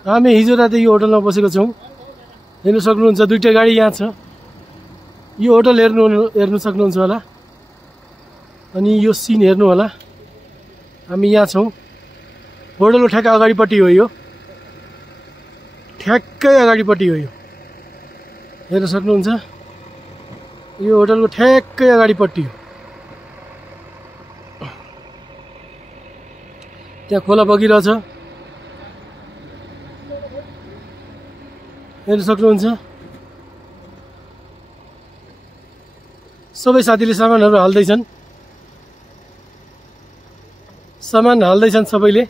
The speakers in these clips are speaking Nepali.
हामी हिजो राति यो होटलमा बसेको छौँ। हेर्नु सक्नुहुन्छ दुईटा गाडी यहाँ छ। यो होटल हेर्नु सक्नुहुन्छ होला। अनि यो सिन हेर्नु होला। हामी यहाँ छौँ। होटलको ठ्याक्क अगाडिपट्टि हो यो। ठ्याक्कै अगाडिपट्टि हो यो। हेर्न सक्नुहुन्छ यो होटलको ठ्याक्कै अगाडिपट्टि हो। त्यहाँ खोला बगिरहेछ। हेर्न सक्नुहुन्छ सबै साथीले सामानहरू हाल्दैछन्। सामान हाल्दैछन् सबैले।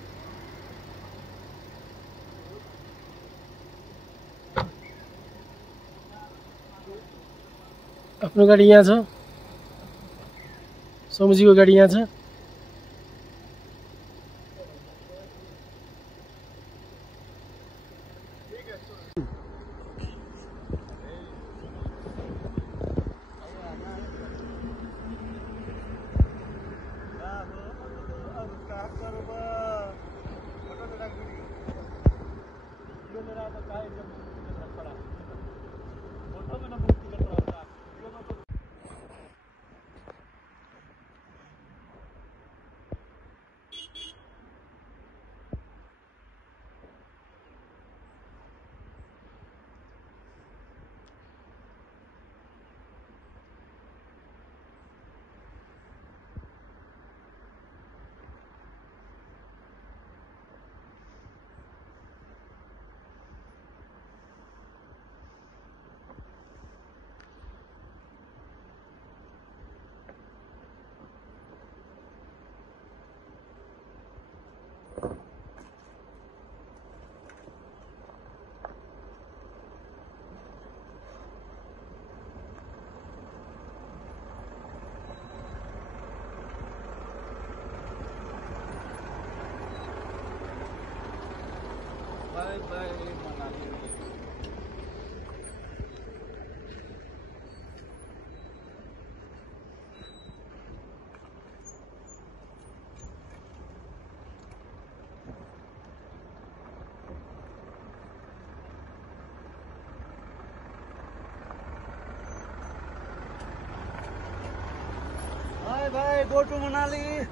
आफ्नो गाडी यहाँ छ। समुजीको गाडी यहाँ छ। Bye, go to Manali.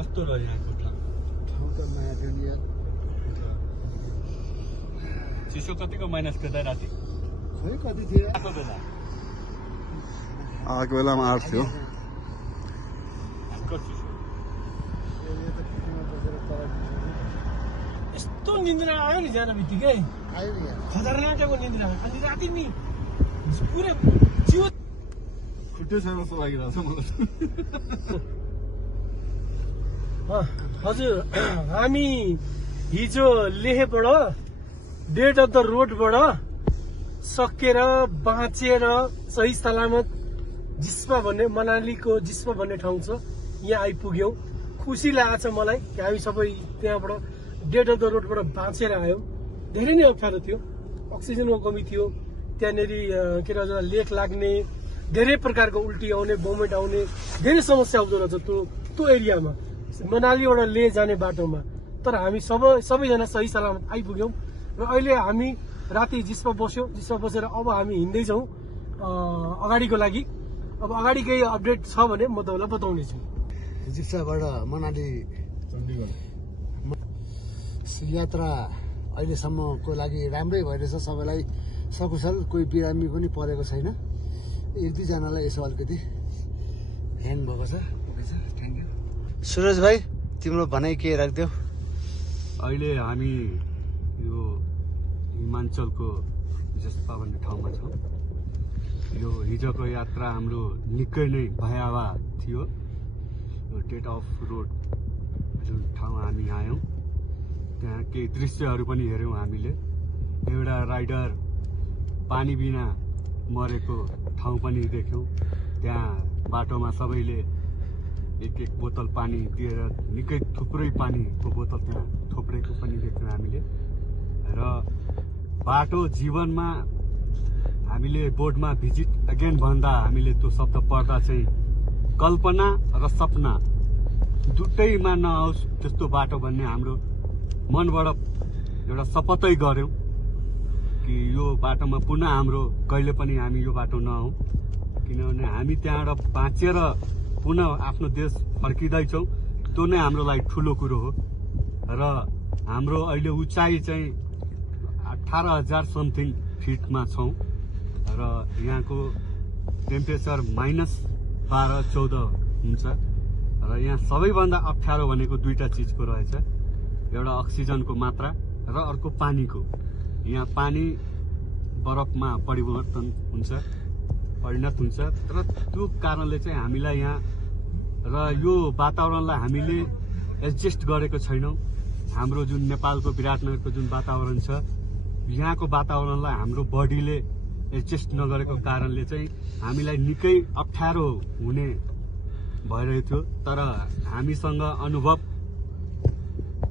कस्तो रह्यो यहाँको ठाउँ त नयाँ थियो नि यार। चिसो कतिको माइनस थियो त राति? खै कति थियो आएको बेला? आएको बेलामा 8 थियो। यस्तो निन्द्रा आयो नि जान बित्तिकै। आयो नि खतरनाकको निन्द्रा। अनि राति नि पुरै जिउ खुट्टै छैन जस्तो लागिरहेछ मलाई। हजुर हामी हिजो लेहबाट डेड अफ द रोडबाट सकेर बाँचेर सही सलामत जिस्पा भन्ने मनालीको जिस्पा भन्ने ठाउँ छ यहाँ आइपुग्यौँ। खुसी लागेको छ मलाई कि हामी सबै त्यहाँबाट डेड अफ द रोडबाट बाँचेर आयौँ। धेरै नै अप्ठ्यारो थियो। अक्सिजनको कमी थियो। त्यहाँनिर के भन्छ लेक लाग्ने, धेरै प्रकारको उल्टी आउने, भोमिट आउने धेरै समस्या आउँदो रहेछ त्यो एरियामा, मनालीबाट ले जाने बाटोमा। तर हामी सबैजना सही सलामत आइपुग्यौँ र अहिले हामी राति जिस्पा बस्यौँ। जिस्पा बसेर अब हामी हिँड्दैछौँ अगाडिको लागि। अब अगाडि केही अपडेट छ भने म तपाईँलाई बताउनेछु। जिस्पाबाट मनाली चण्डीगढ यात्रा अहिलेसम्मको लागि राम्रै भइरहेछ। सबैलाई सकुशल, कोही बिरामी पनि परेको छैन। एक दुईजनालाई यसो अलिकति ह्याङ भएको छ। Thank you. सुरज भाइ तिम्रो भनाइ के राख्देऊ? अहिले हामी यो हिमाञ्चलको जिस्पा भन्ने ठाउँमा छौँ। यो हिजोको यात्रा हाम्रो निकै नै भयावह थियो। यो डेड अफ रोड जुन ठाउँ हामी आयौँ त्यहाँ केही दृश्यहरू पनि हेऱ्यौँ हामीले। एउटा राइडर पानी बिना मरेको ठाउँ पनि देख्यौँ। त्यहाँ बाटोमा सबैले एक एक बोतल पानी दिएर निकै थुप्रै पानीको बोतल त्यहाँ थोप्रेको पनि देख्यौँ हामीले। र बाटो जीवनमा हामीले बोर्डमा भिजिट अगेन भन्दा हामीले त्यो शब्द पढ्दा चाहिँ कल्पना र सपना दुटैमा नआओस् त्यस्तो बाटो भन्ने हाम्रो मनबाट एउटा शपथै गर्यौँ कि यो बाटोमा पुनः हाम्रो कहिले पनि हामी यो बाटो नआउँ, किनभने हामी त्यहाँबाट बाँचेर पुनः आफ्नो देश फर्किँदैछौँ। त्यो नै हाम्रो लागि ठुलो कुरो हो। र हाम्रो अहिले उचाइ चाहिँ 18,000 समथिङ फिटमा छौँ र यहाँको टेम्परेचर -12-14 हुन्छ। र यहाँ सबैभन्दा अप्ठ्यारो भनेको दुईटा चिजको रहेछ, एउटा अक्सिजनको मात्रा र अर्को पानीको। यहाँ पानी बरफमा परिणत हुन्छ र त्यो कारणले चाहिँ हामीलाई यहाँ र यो वातावरणलाई हामीले एडजस्ट गरेको छैनौँ। हाम्रो जुन नेपालको विराटनगरको जुन वातावरण छ, यहाँको वातावरणलाई हाम्रो बडीले एडजस्ट नगरेको कारणले चाहिँ हामीलाई निकै अप्ठ्यारो हुने भइरहेको थियो। तर हामीसँग अनुभव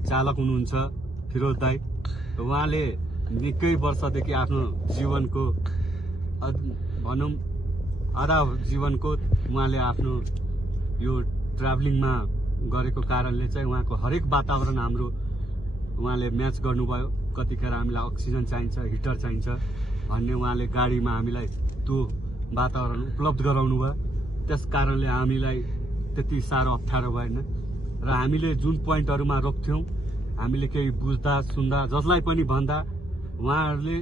चालक हुनुहुन्छ फिरोज दाई, उहाँले निकै वर्षदेखि आफ्नो जीवनको भनौँ आधा जीवनको उहाँले आफ्नो यो ट्राभलिङमा गरेको कारणले चाहिँ उहाँको हरेक वातावरण हाम्रो उहाँले म्याच गर्नुभयो। कतिखेर हामीलाई अक्सिजन चाहिन्छ, हिटर चाहिन्छ भन्ने उहाँले गाडीमा हामीलाई त्यो वातावरण उपलब्ध गराउनु भयो। त्यस कारणले हामीलाई त्यति साह्रो अप्ठ्यारो भएन र हामीले जुन पोइन्टहरूमा रोक्थ्यौँ, हामीले केही बुझ्दा सुन्दा जसलाई पनि भन्दा उहाँहरूले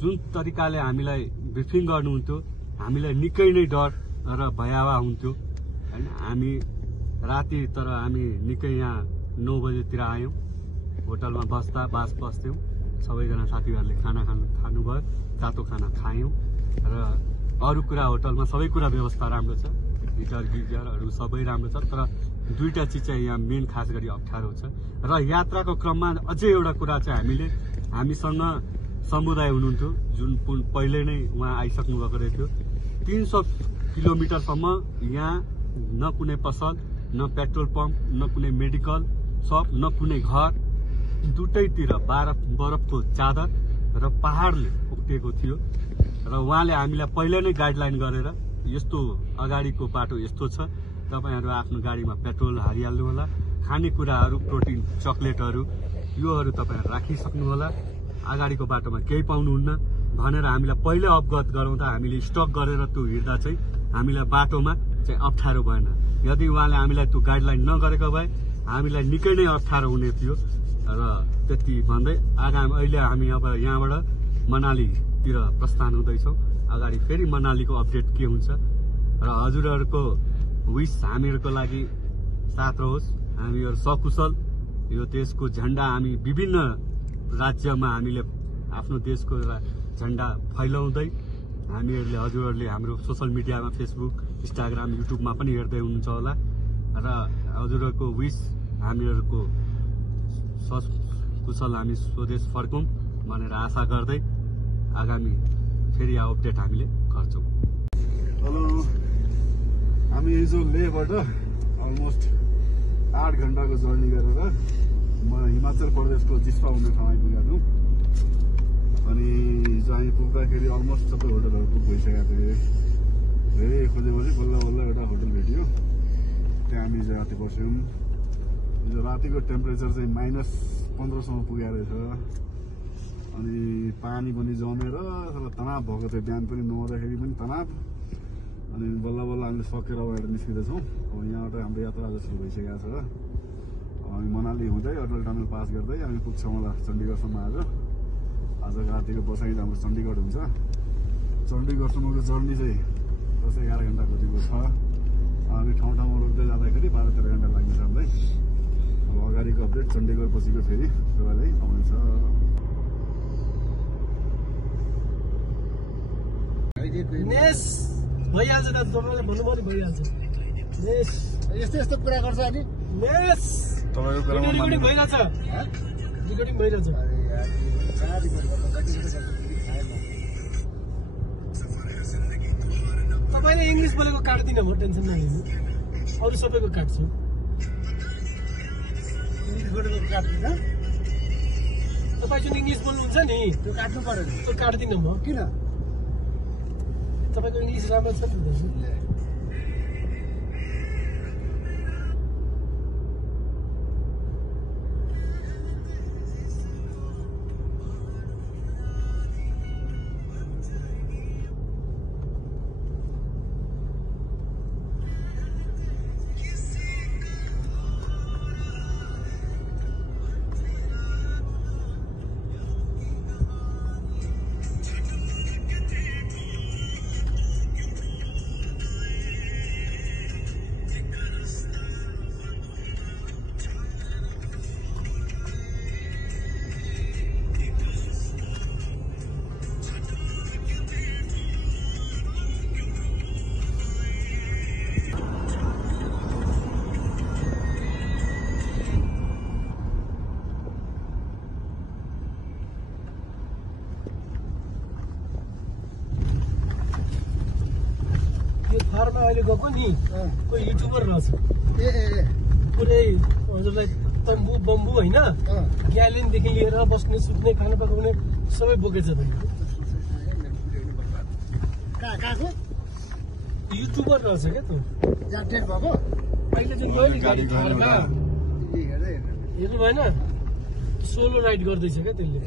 जुन तरिकाले हामीलाई ब्रिफिङ गर्नुहुन्थ्यो, हामीलाई निकै नै डर र भयावह हुन्थ्यो हैन। हामी राति तर हामी निकै यहाँ 9 बजेतिर आयौँ। होटलमा बस्थ्यौँ। सबैजना साथीहरूले खाना खानुभयो, तातो खाना खायौँ र अरू कुरा होटलमा सबै कुरा व्यवस्था राम्रो छ, हिटर गिजरहरू सबै राम्रो छ। तर दुईटा चिज चाहिँ यहाँ मेन खास गरी अप्ठ्यारो छ। र यात्राको क्रममा अझै एउटा कुरा चाहिँ हामीसँग समुदाय हुनुहुन्थ्यो, जुन पहिले नै उहाँ आइसक्नु भएको रहेथ्यो। 300 किलोमिटरसम्म यहाँ न कुनै पसल, न पेट्रोल पम्प, न कुनै मेडिकल सप, न कुनै घर, दुटैतिर बरफको चादर र पहाडले उक्टिएको थियो। र उहाँले हामीलाई पहिले नै गाइडलाइन गरेर यस्तो अगाडिको बाटो यस्तो छ, तपाईँहरू आफ्नो गाडीमा पेट्रोल हालिहाल्नु होला, खानेकुराहरू प्रोटिन चकलेटहरू योहरू तपाईँहरू राखिसक्नु होला, अगाडिको बाटोमा केही पाउनुहुन्न भनेर हामीलाई पहिले अवगत गराउँदा हामीले स्टक गरेर त्यो हिँड्दा चाहिँ हामीलाई बाटोमा चाहिँ अप्ठ्यारो भएन। यदि उहाँले हामीलाई त्यो गाइडलाइन नगरेको भए हामीलाई निकै नै अप्ठ्यारो हुने थियो। र त्यति भन्दै अहिले हामी अब यहाँबाट मनालीतिर प्रस्थान हुँदैछौँ। अगाडि फेरि मनालीको अपडेट के हुन्छ र हजुरहरूको विश हामीहरूको लागि साथ रहोस्। हामीहरू सकुशल यो देशको झण्डा हामी विभिन्न राज्यमा हामीले आफ्नो देशको झण्डा फैलाउँदै हामीहरूले हजुरहरूले हाम्रो सोसल मिडियामा फेसबुक, इन्स्टाग्राम, युट्युबमा पनि हेर्दै हुनुहुन्छ होला र हजुरहरूको विश हामीहरूको कुशल हामी स्वदेश फर्कौँ भनेर आशा गर्दै आगामी फेरि अपडेट हामीले गर्छौँ। हेलो, हामी हिजो लेहबाट अलमोस्ट 8 घण्टाको जर्नी गरेर हिमाचल प्रदेशको जिस्पा भन्ने ठाउँ आइपुगेका थियौँ। अनि हिजो हामी पुग्दाखेरि अलमोस्ट सबै होटलहरू बुक भइसकेका थिए। धेरै खोजेपछि बल्ल एउटा होटल भेट्यो, त्यहाँ हामी हिजो राति बस्यौँ। हिजो रातिको टेम्परेचर चाहिँ -15 सम्म पुगेको रहेछ। अनि पानी पनि जमेर तनाव भएको थियो, बिहान पनि नुहाउँदाखेरि पनि तनाव। अनि बल्ल हामीले सकेर अगाडि निस्किँदैछौँ। अब यहाँबाट हाम्रो यात्रा आज सुरु भइसकेको छ। हामी मनाली हुँदै अटल टनल पास गर्दै हामी पुग्छौँ होला चण्डीगढसम्म। आज रातिको बसाइ हाम्रो चण्डीगढ हुन्छ। चण्डीगढसम्मको जर्नी चाहिँ 10-11 घण्टा जतिको छ। हामी ठाउँ ठाउँमा रोक्दै जाँदाखेरि 12-13 घण्टा लाग्ने हामीलाई। अब अगाडिको अपडेट चण्डीगढ पछिको फेरि तपाईँलाई आउनेछ। भइहाल्छ त, तपाईँले भन्नुभयो नि भइहाल्छ। यस्तो कुरा गर्छ अनि तपाईँको रिकर्डिङ भइरहेछ। तपाईँले इङ्ग्लिस बोलेको काट्दिनँ म, टेन्सन नलिनु, अरू सबैको काट्छु। तपाईँ जुन इङ्ग्लिस बोल्नुहुन्छ नि त्यो काट्नु पर्यो नि। त्यो काट्दिनँ म। किन? तपाईँको इङ्ग्लिस राम्रो छ नि दाजु। फार्ममा अहिले गएको नि कोही युट्युबर रहेछ, पुरै हजुरलाई तम्बु बम्बु होइन, ग्यालेनदेखि लिएर बस्ने सुत्ने खाना पकाउने सबै बोकेछ त। कहाँको युट्युबर रहेछ क्या त। जहाँ ट्रेन भएको अहिले चाहिँ गयो नि गाडी थारमा, हेर्नु भएन? सोलो राइड गर्दैछ क्या त्यसले।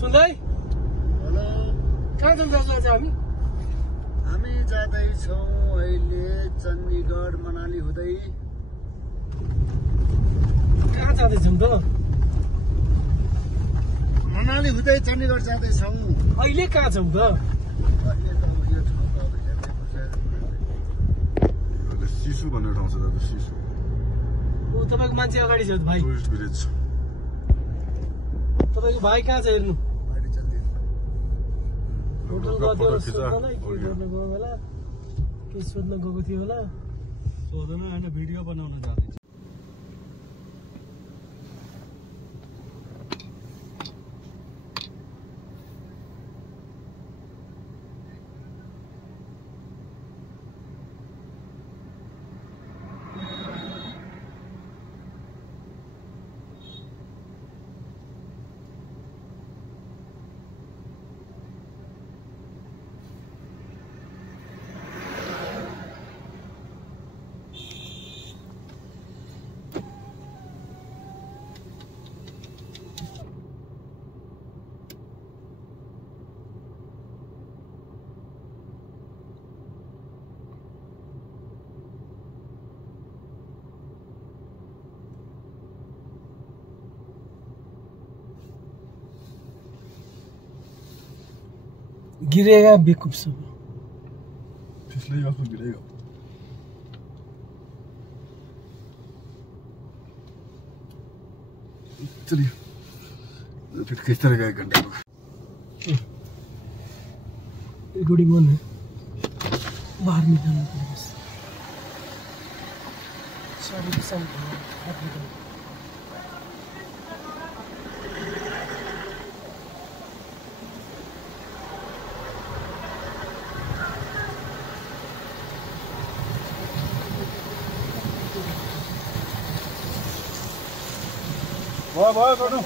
सुन्दै हेलो, कहाँ जाउँ दाजु आज हामी? हामी जाँदैछौँ अहिले चण्डीगढ मनाली हुँदै। कहाँ जाँदैछौँ त? मनाली हुँदै चण्डीगढ जाँदैछौँ। अहिले कहाँ छौँ त? अहिले त यो ठाउँ त अब हेर्नै पर्छ। सिसु भन्ने ठाउँ छ दाजु, सिसु ऊ तपाईँको मान्छे अगाडि छ भाइ। Tourist village. तपाईँको भाइ कहाँ छ हेर्नु? अहिले चल्दैछ। होटल गएको थियो सोध्नलाई, के गर्न गयो होला, के सोध्न गएको थियो होला। सोधन होइन, भिडियो बनाउन जाँदैछ। गिरेगा बेकुब सब। त्यसले गर्दा गिरेको। चलिए फिर किस तरह का 1 घंटा गुड मॉर्निंग बाहर निकालना पड़ेगा बस। सॉरी भयो गर्नु।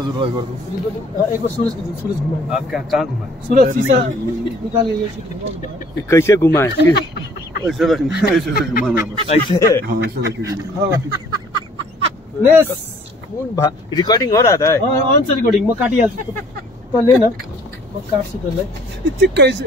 दाजुलाई गर्दो रिकॉर्डिंग एक बार सूरज घुमाए आप कहाँ घुमाए सूरज शीशा निकाले ये शूट घुमाओ कैसे घुमाए ऐसे घुमाना बस ऐसे हाँ ऐसे रखे हाँ नेस रिकॉर्डिंग हो रहा था ऑन से रिकॉर्डिंग म काटिहाल्छु त ले न म काट्छु तँलाई यति कैसे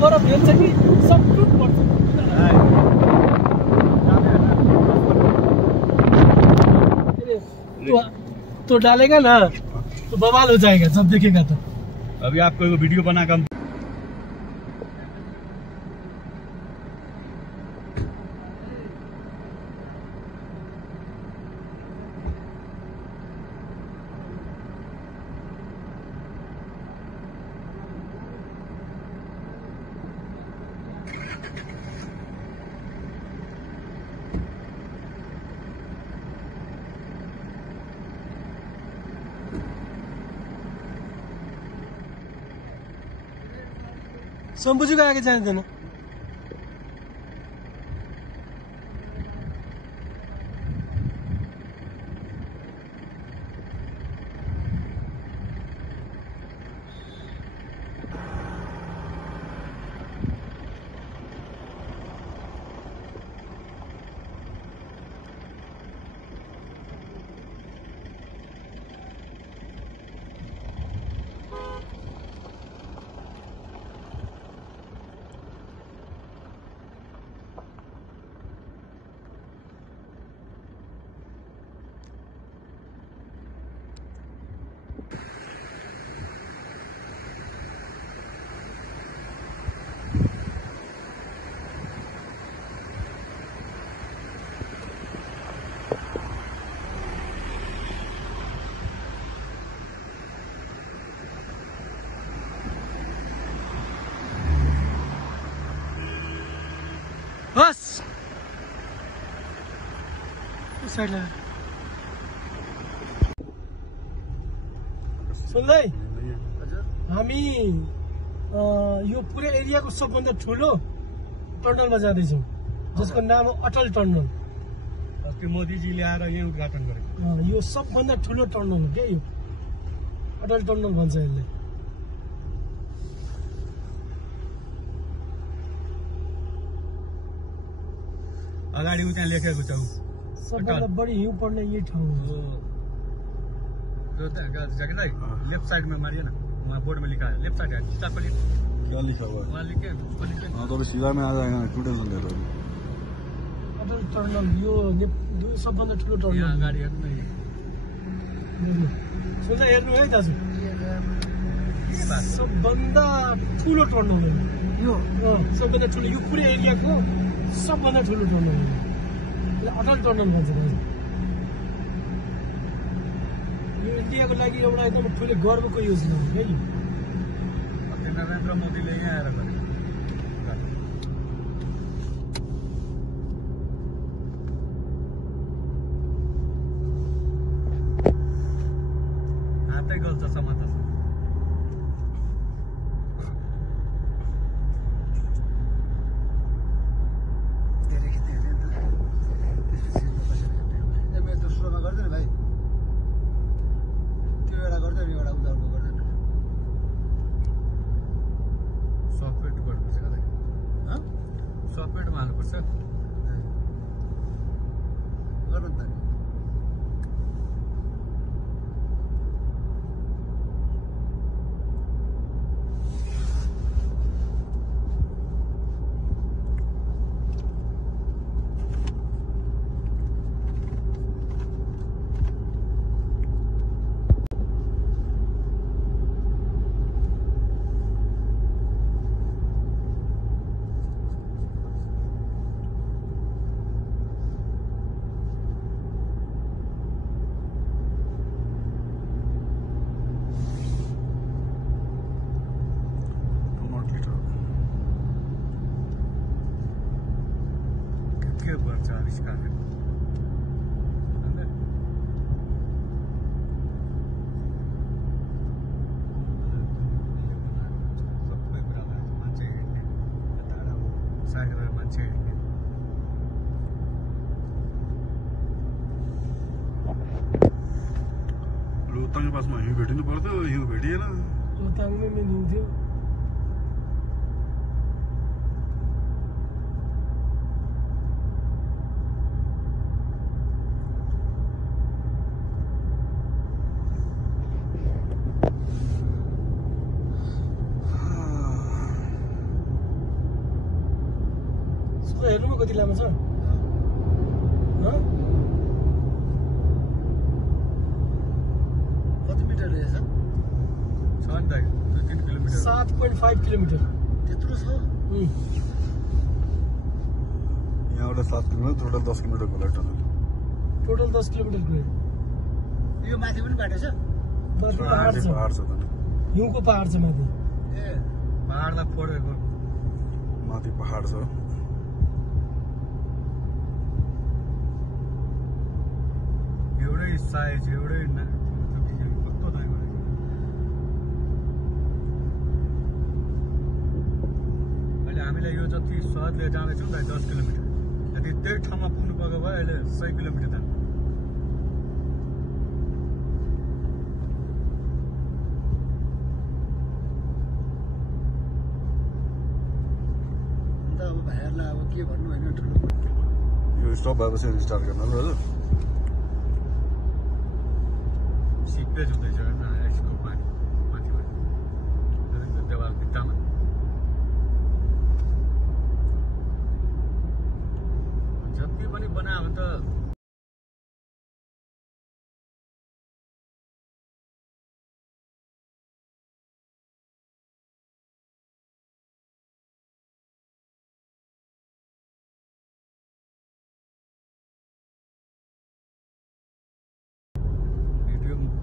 बरफ हेर्छ कि सब टुट पर्छ तो डालेगा ना तो बवाल हो जाएगा जब देखेगा तो अभी आपको एक वीडियो बनाकर सम्बुजुको आगे जाँदैन बस साइड लगा सुन्दै हामी यो पुरै एरियाको सबभन्दा ठुलो टनलमा जाँदैछौँ जसको नाम हो अटल टनल अस्ति मोदीजीले आएर यहाँ उद्घाटन गरेको यो सबभन्दा ठुलो टनल हो क्या यो अटल टनल भन्छ यसले अगाडि उ त्यहाँ लेखेको छ सबभन्दा बढी हिउँ पर्ने यही ठाउँ हो जगदाई लेफ्ट साइड में मारिए ना वहाँ बोर्ड में लिखा है लेफ्ट साइड है क्या लिखा हुआ है वहाँ लिखे हाँ तो अभी सीधा में आ जाएगा ना क्यों टेंशन ले रहे हो अटल टनल यो सबभन्दा ठुलो टनल यहाँ अगाडि हेर्नु न सोच्दा हेर्नु है दाजु सबभन्दा ठुलो टनल हो यो सबभन्दा ठुलो यो पुरै एरियाको सबभन्दा ठुलो टनल हो अटल टनल भन्छ दाजु यो इन्डियाको लागि एउटा एकदम ठुलो गर्वको योजना हो क्या यो नरेन्द्र मोदीले यहाँ आएर गरेको हातै गल्छ समाचार दोस्रोमा गर्दैन भाइ त्यो एउटा गर्दैन एउटा उनीहरूको गर्दैन सफ्टवेयर काटेर सबै कुरालाई मान्छे हिँड्ने यता साइडमा मान्छे हिँड्ने रोहताङको पासमा हिउँ भेटिनु पर्थ्यो हिउँ भेटिएन रोहताङमै मेन हिउँ थियो हेर्नुमा कति लामो छ कति मिटर रहेछ छ नि त 2-3 किलोमिटर 7.5 किलोमिटर त्यत्रो छ यहाँबाट 7 किलोमिटर टोटल 10 किलोमिटरको होला टनल टोटल 10 किलोमिटरको यो माथि पनि बाटो छ माथि पहाड छ पहाड छ त हिउँको पहाड छ माथि ए पहाडलाई फोडेको माथि पहाड छ एउटै साइज एउटै कस्तो दाइमा अहिले हामीलाई यो जति सहजले जाँदैछौँ नि 10 किलोमिटर यदि त्यही ठाउँमा पुग्नु पर्यो भए अहिले 100 किलोमिटर जानु अन्त अब भाइहरूलाई अब के भन्नु होइन ठुलो यो स्टप भएपछि स्टार्ट गर्न ल सिक्दै हुँदैछ होइन यसको पानी माथिबाट देवाल भित्तामा जति पनि बनायो भने त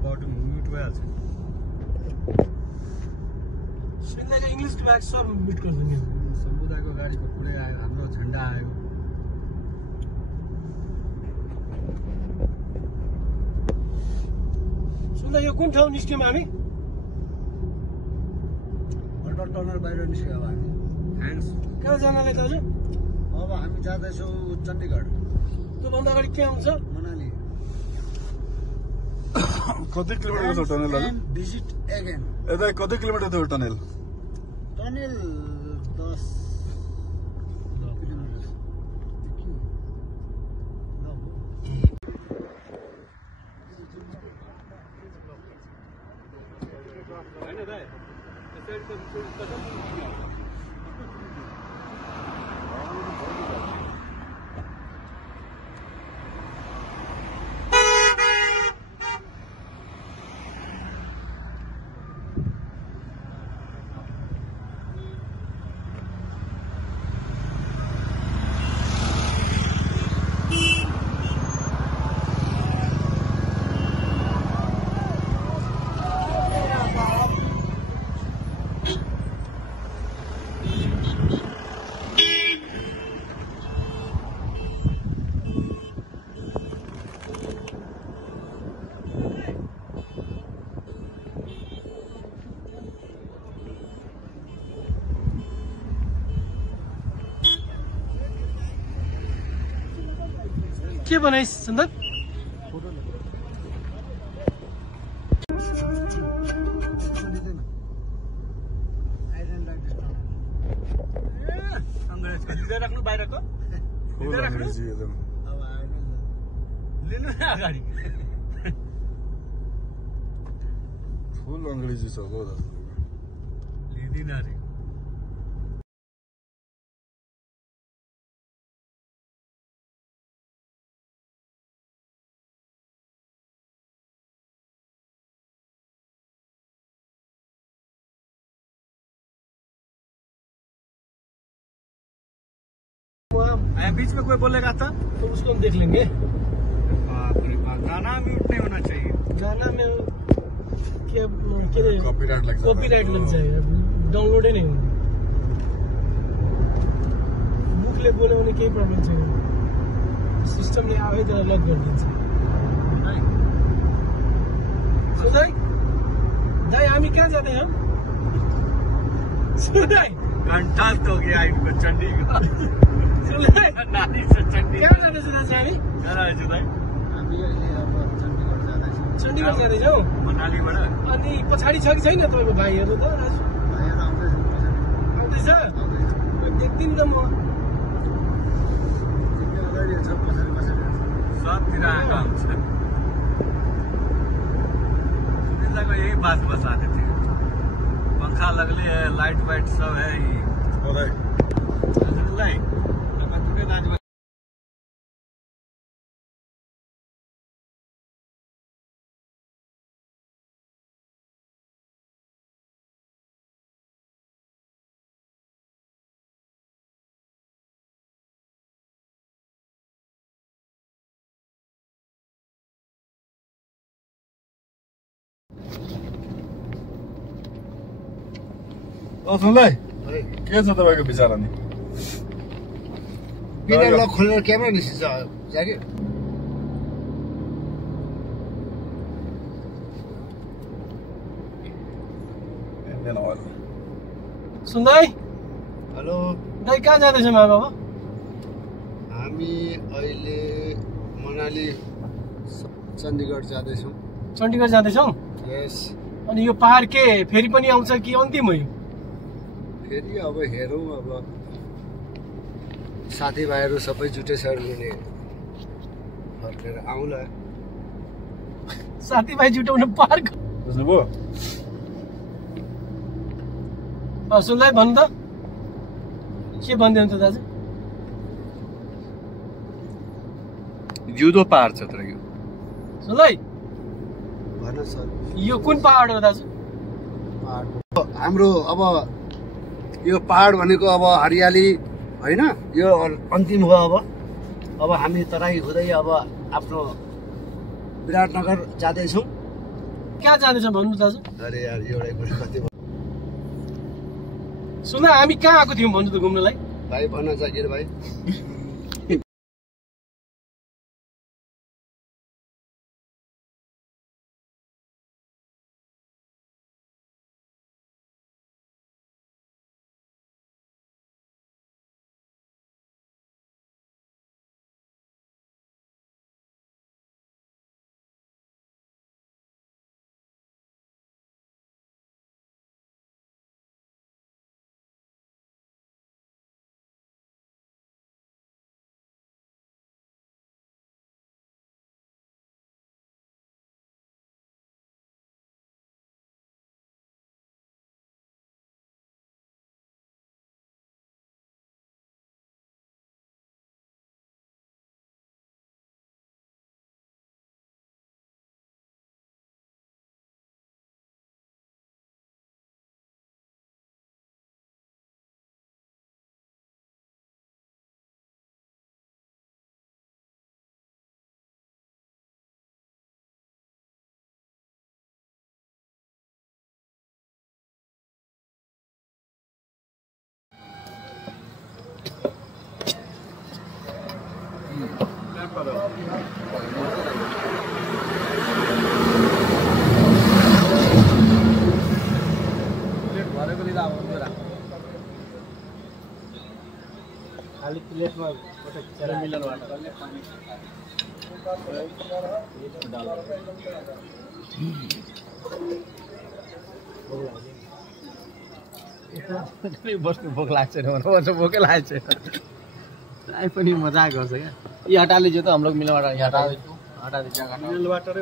बाटो म्युट भइहाल्छ सुन्दाको इङ्ग्लिस ब्याग सब म्युट गरिदिनु सम्बुदाको गाडीको पुरै आयो हाम्रो झन्डा आयो सुन्दा यो कुन ठाउँ निस्क्यौँ हामी अल्टर टनल बाहिर निस्क्यो अब हामी ह्यान्ड्स कहाँ जानलाई दाजु अब हामी जाँदैछौँ चण्डीगढ त्योभन्दा अगाडि के आउँछ मनाली कति किलोमिटर छ टनल दाजु भिजिट एगेन यता कति किलोमिटर थियो टनल टनल 10 किलोमिटर होइन दाइ त्यसरी त के बनाइस् सुन्दर लिँदै राख्नु बाहिरको लिँदै राख्नु अब आएन लिनु न अगाडि फुल अङ्ग्रेजी छ हो दाजु लिँदिन अरे बीच में कोई बोलेगा था तो उसको हम देख लेंगे बाप रे बाप गाना म्यूट नहीं होना चाहिए गाना में क्या कॉपीराइट लग जाता है। कॉपीराइट लग जाएगा डाउनलोड ही नहीं होगा बुकले बोले उन्हें कई प्रॉब्लम चाहिए सिस्टमले आफै त्यसलाई लक गरिदिन्छ। सुन्दै दाइ हामी कहाँ जाँदैछौँ? सुन्दै घन्टा तो गया इनको चंडीगढ़ सुन्दै नानी से चंडीगढ़ कहाँ जाँदैछौँ दाजु हामी? कहाँ जुदाई हामी अहिले अब चण्डीगढ जाँदैछौँ। चण्डीगढ जाँदैछौँ। मनालीबाट अनि पछाडि छ कि छैन तपाईँको भाइहरू त दाजु? भाइहरू आउँदैछन् पछाडि। आउँदैछ? देख्दिनँ त म। तिमी अगाडि छ पछाडि पछाडि सबतिर आएका हुन्छ। सुनीताको यही बात बताते थे, पंखा लगले है, लाइट वाइट सब है। लाइट सुनलाई है। के छ तपाईँको विचार? अनि बिना लक खोलेर क्यामेरा निस्किन्छ जागिर। सुन्दै हेलो, दाइ कहाँ जाँदैछौँ हामी अब? हामी अहिले मनाली चण्डीगढ जाँदैछौँ। चण्डीगढ जाँदैछौँ। यस, अनि यो पहाड के फेरि पनि आउँछ कि अन्तिम हो यो? फेरि अब हेरौँ। अब साथीभाइहरू सबै जुटेछन् भने फर्केर आउँला। साथीभाइ जुटाउनु पहाड बुझ्नुभयो? सुन्दै भन्नु त के भन्दै हुन्छ दाजु? जुदो पहाड छ तर यो सुन्दै भन सर, यो कुन पहाड हो दाजु? पहाड हाम्रो अब यो पहाड भनेको अब हरियाली होइन, यो अन्तिम हो। अब हामी तराई हुँदै अब आफ्नो विराटनगर जाँदैछौँ। कहाँ जाँदैछौँ भन्नु दाजु? अरे यार, एउटै कुरा कति सुन्दा हामी कहाँ आएको थियौँ भन्नु त घुम्नलाई? भाइ भन जागिर भाइ। खाली प्लेटमा मिलनबाट बस्नु भोक लाग्छ भने भोकै लाग्छ आइ पनि मजाक गर्छ क्या ये हटा लीजिए तो हम लोग मिलनवाटर ये हटा दीजिए मिलनवाटर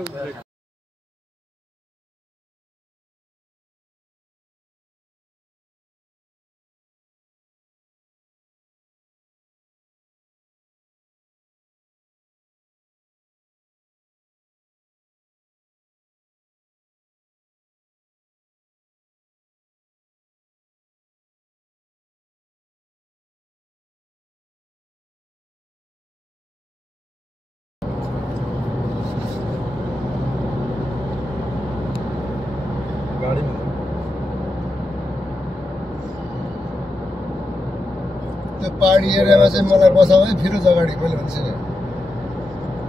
त्यो पहाडी एरियामा चाहिँ मलाई बसाउ है, फिरोज अगाडि मैले भन्छु नि।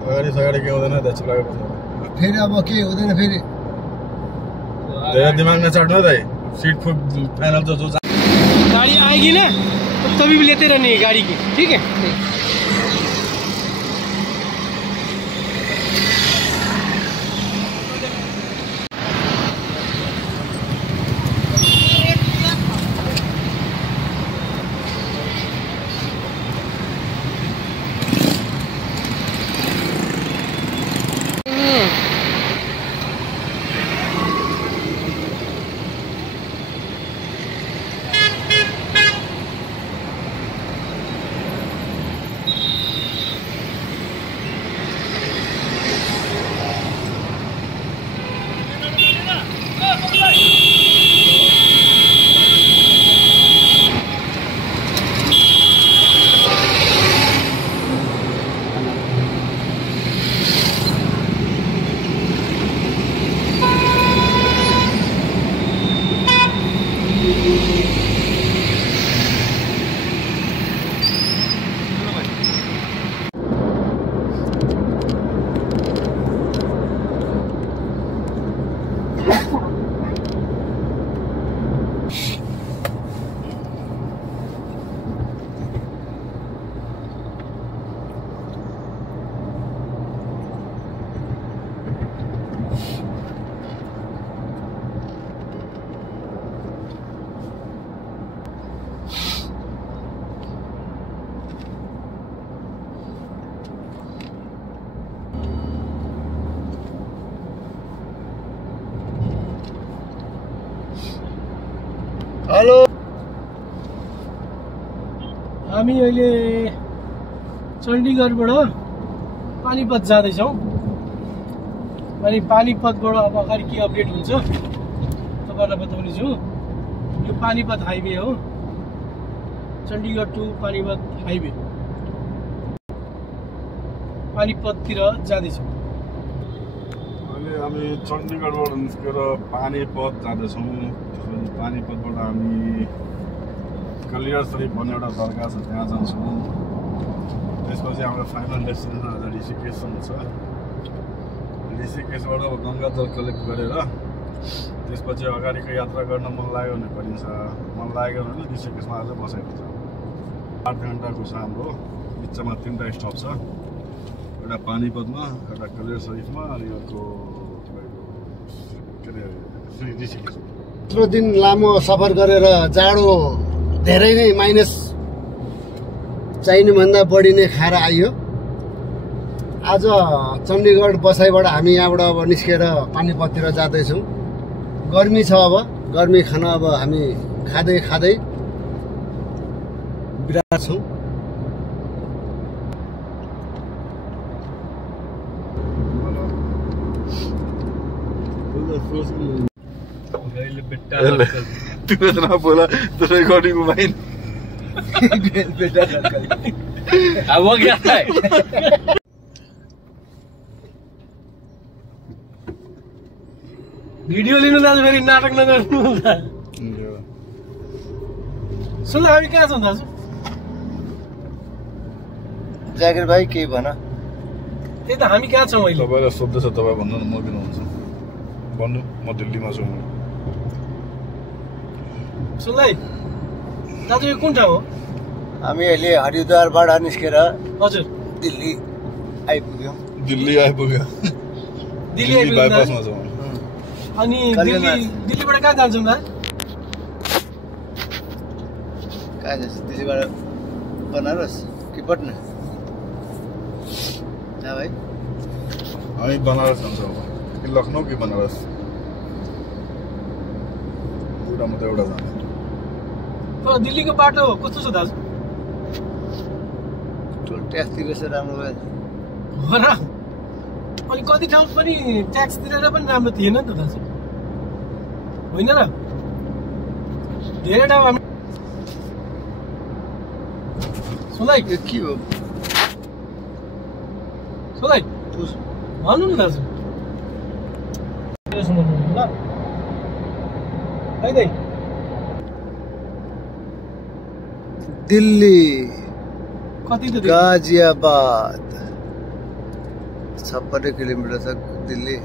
अगाडि सगाडि के हुँदैन दाइ चलाएको फेरि अब के हुँदैन फेरि धेरै दिमाग नचढ्नु दाइ सीट फाइनल तो जो गाड़ी आएगी ना तो तभी भी लेते रहने गाड़ी की, ठीक है। हेलो हामी अहिले चण्डीगढबाट पानीपत जाँदैछौँ अनि पानीपतबाट अब अगाडि के अपडेट हुन्छ तपाईँलाई बताउने छु। यो पानीपत हाइवे हो, चण्डीगढ टु पानीपत हाइवे, पानीपततिर जाँदैछौँ। अहिले हामी चण्डीगढबाट निस्केर पानीपत जाँदैछौँ। पानीपतबाट हामी कलियर शरीफ भन्ने एउटा दरगाह छ त्यहाँ जान्छौँ। त्यसपछि हाम्रो फाइनल डेस्टिनेसन आज ऋषिकेशसम्म छ। ऋषिकेशबाट अब गङ्गा जल कलेक्ट गरेर त्यसपछि अगाडिको यात्रा गर्न मन लाग्यो भने गरिन्छ, मन लाग्यो भने ऋषिकेशमा आज बसेको छ। 8 घन्टाको छ हाम्रो, बिचमा 3टा स्टप छ, एउटा पानीपतमा, एउटा कलियर शरीफमा अनि अर्को के अरे ऋषिकेशमा। यत्रो दिन लामो सफर गरेर जाडो धेरै नै माइनस चाहिनुभन्दा बढी नै खाएर आइयो। आज चण्डीगढ बसाइबाट हामी यहाँबाट अब निस्केर पानीपततिर जाँदैछौँ। गर्मी छ, अब गर्मी खाना अब हामी खाँदै खाँदै बिराज छौँ। तिमीले बोला तो रिकॉर्डिंग भाई अब वो क्या है? भिडियो लिनु दाजु फेरि नाटक नगर्नु। सुन हामी कहाँ छौँ दाजु? जागिर भाइ केही भन। त्यही त हामी कहाँ छौँ अहिले? तपाईँलाई सोध्दैछ, तपाईँ भन्नु न, म किन हुन्छ भन्नु। म दिल्लीमा छु। सुनलाई दाजु यो कुन ठाउँ हो? हामी अहिले हरिद्वारबाट निस्केर हजुर दिल्ली आइपुग्यौँ। दिल्ली आइपुग्यो। दिल्ली आइपुग्यौँ बाइपासमा छौँ। अनि दिल्लीबाट कहाँ जान्छौँ दा? कहाँ जान्छ? दिल्लीबाट बनारस कि पटना? कहाँ भाइ? हामी बनारस जान्छौँ कि लखनऊ कि बनारस, एउटा मात्रै एउटा जाने। तर दिल्लीको बाटो कस्तो छ दाजु? टोल ट्याक्स तिरेछ राम्रो भयो हो र? अनि कति ठाउँ पनि ट्याक्स तिरेर पनि राम्रो थिएन नि त दाजु, होइन र? धेरै ठाउँ हामी सुनलाई यो के हो? सुनलाई भन्नु न दाजु। दिल्ली कति त गाजियाबाद 56 किलोमिटर छ दिल्ली।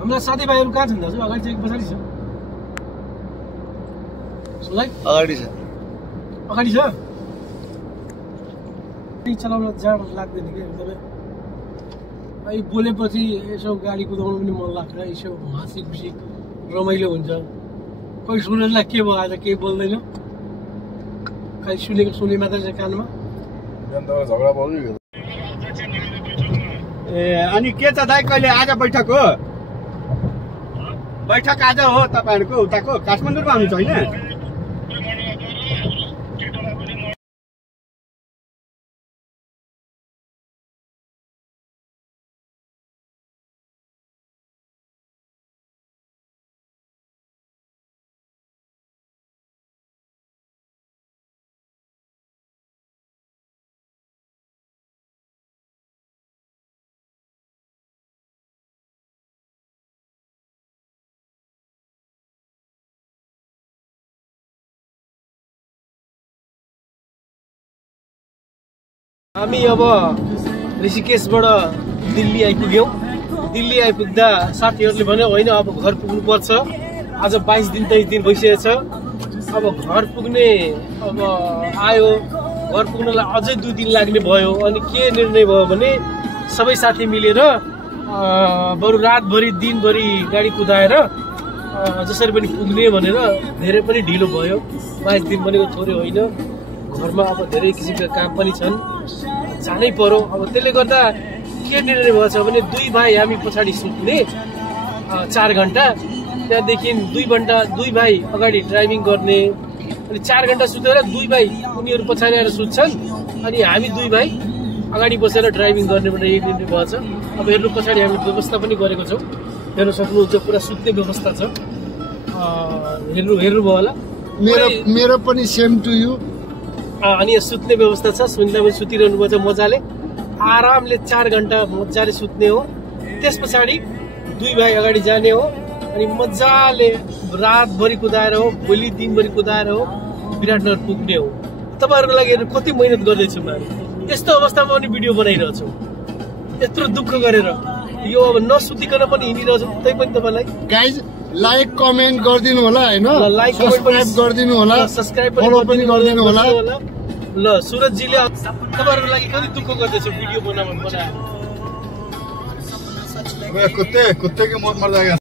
हाम्रा साथीभाइहरू कहाँ छन् दाजु? अगाडि चाहिँ पछाडि छ? अगाडि छ। अगाडि छ? चलाउन जाडो लाग्दैन कि एकदमै। अहिले बोलेपछि यसो गाडी कुदाउनु पनि मन लाग्छ, यसो हाँसी खुसी रमाइलो हुन्छ। कोही सुनेलाई के भयो आज केही बोल्दैन, खालि सुनेको सुने मात्रै छ कानमा। झगडा पर्यो। ए अनि के छ दाइ, कहिले आज बैठक हो? बैठक आज हो तपाईँहरूको उताको? काठमाडौँमा आउनुहुन्छ होइन? हामी अब ऋषिकेशबाट दिल्ली आइपुग्यौँ। दिल्ली आइपुग्दा साथीहरूले भन्यो होइन अब घर पुग्नु पर्छ, आज 22 दिन 23 दिन भइसकेको छ, अब घर पुग्ने अब आयो। घर पुग्नलाई अझै 2 दिन लाग्ने भयो। अनि के निर्णय भयो भने सबै साथी मिलेर बरु रातभरि दिनभरि गाडी कुदाएर जसरी पनि पुग्ने भनेर धेरै पनि ढिलो भयो। 22 दिन भनेको थोरै होइन, घरमा अब धेरै किसिमका काम पनि छन्, जानै पर्यो। अब त्यसले गर्दा के निर्णय भएछ भने 2 भाइ हामी पछाडि सुत्ने 4 घन्टा, त्यहाँदेखि 2 भाइ अगाडि ड्राइभिङ गर्ने, अनि 4 घन्टा सुतेर 2 भाइ उनीहरू पछाडि आएर सुत्छन्, अनि हामी 2 भाइ अगाडि बसेर ड्राइभिङ गर्ने भनेर यही निर्णय भएछ। अब हेर्नु पछाडि हामी व्यवस्था पनि गरेको छौँ, हेर्न सक्नुहुन्छ पुरा सुत्ने व्यवस्था छ। हेर्नुभयो होला, मेरो पनि सेम टु यु। अनि यहाँ सुत्ने व्यवस्था छ, सुन्दा पनि सुतिरहनु पर्छ मजाले, आरामले 4 घन्टा मजाले सुत्ने हो। त्यस पछाडि 2 भाइ अगाडि जाने हो, अनि मजाले रातभरि कुदाएर हो, भोलि दिनभरि कुदाएर हो विराटनगर पुग्ने हो। तपाईँहरूको लागि हेर्नु कति मेहनत गर्दैछौँ हामी, यस्तो अवस्थामा पनि भिडियो बनाइरहेछौँ, यत्रो दुःख गरेर। यो अब नसुतिकन पनि हिँडिरहेछौँ, त्यही पनि तपाईँलाई गाइज लाइक कमेन्ट गरिदिनु होला हैन, लाइक सब्स्क्राइब गरिदिनु होला, सब्स्क्राइब फलो पनि गरिदिनु होला। ल सुरजजीले तपाईँहरूको लागि कति दुःख गर्दैछु भिडियो बनाएर। कुत्ते के मौत मर जाएगा।